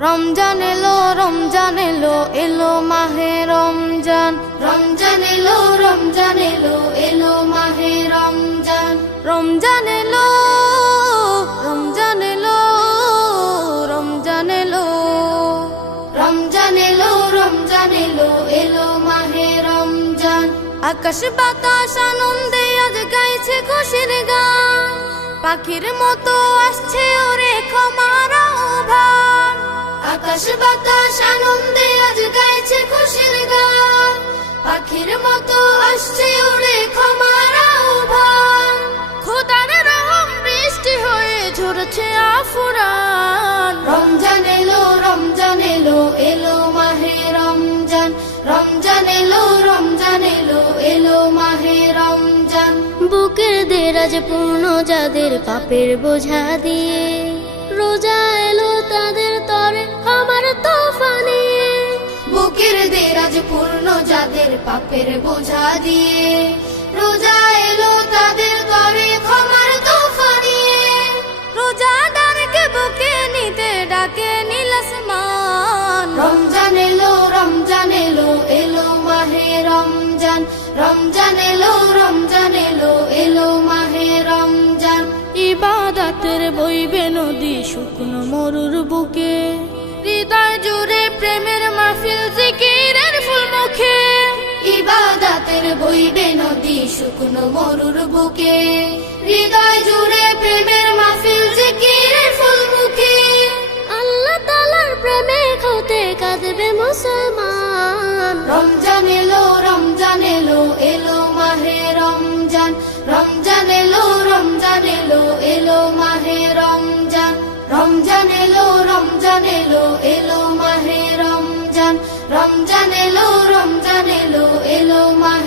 রমজান এলো, রমজান এলো, এলো মাহে রমজান। রমজান এলো, রমজান এলো, এলো মাহে রমজান। রমজান এলো, রমজান এলো, রমজান এলো, রমজান এলো, রমজান এলো, এলো মাহে রমজান। আকাশ বাতাস আনন্দে আজ গাইছে খুশির গান, পাখির মতো আসছে ওরে ক্ষমার আহ্বান। আকাশ বাতাস আনন্দে আজ গাইছে খুশির গান, পাখির মতো আসছে ওরে ক্ষমার আহ্বান। খোদার রহম বৃষ্টি হয়ে ঝরছে আফুরান। রমজান এলো, রমজান এলো, এলো মাহে রমজান। রমজান এলো, রমজান এলো, এলো মাহে রমজান। বুকের দেরাজ পূর্ণ যাদের পাপের বোঝা দিয়ে, রোজা এলো তাদের তরে আমার তোফা নিয়ে। বুকের দেরাজ পূর্ণ যাদের পাপের বোঝা দিয়ে, রোজা এলো তাদের তরে ক্ষমার তোফা নিয়ে। রোজাদারকে বুকে নিতে ডাকে নীল আসমান। রমজান এলো, রমজান এলো, এলো মাহে রমজান। রমজান এলো, রমজান এলো, এলো মাহে রমজান। ইবাদতের বইবে নদী শুকনো মরুর বুকে, হৃদয় জুড়ে প্রেমের মাহফিল জিকিরের ফুল মুখে। ইবাদতের বইবে নদী শুকনো মরুর বুকে, হৃদয় জুড়ে প্রেমের মাহফিল জিকিরের ফুল মুখে। আল্লাহ তাআলার প্রেমে হতে কাঁদবে মুসলমান। রমজান এলো, রমজান এলো, এলো মাহে রমজান। রমজান এলো, রমজান এলো, এলো মাহে রমজান। রমজান এলো, রমজান এলো, এলো মাহে রমজান। রমজান এলো, রমজান এলো, এলো মাহে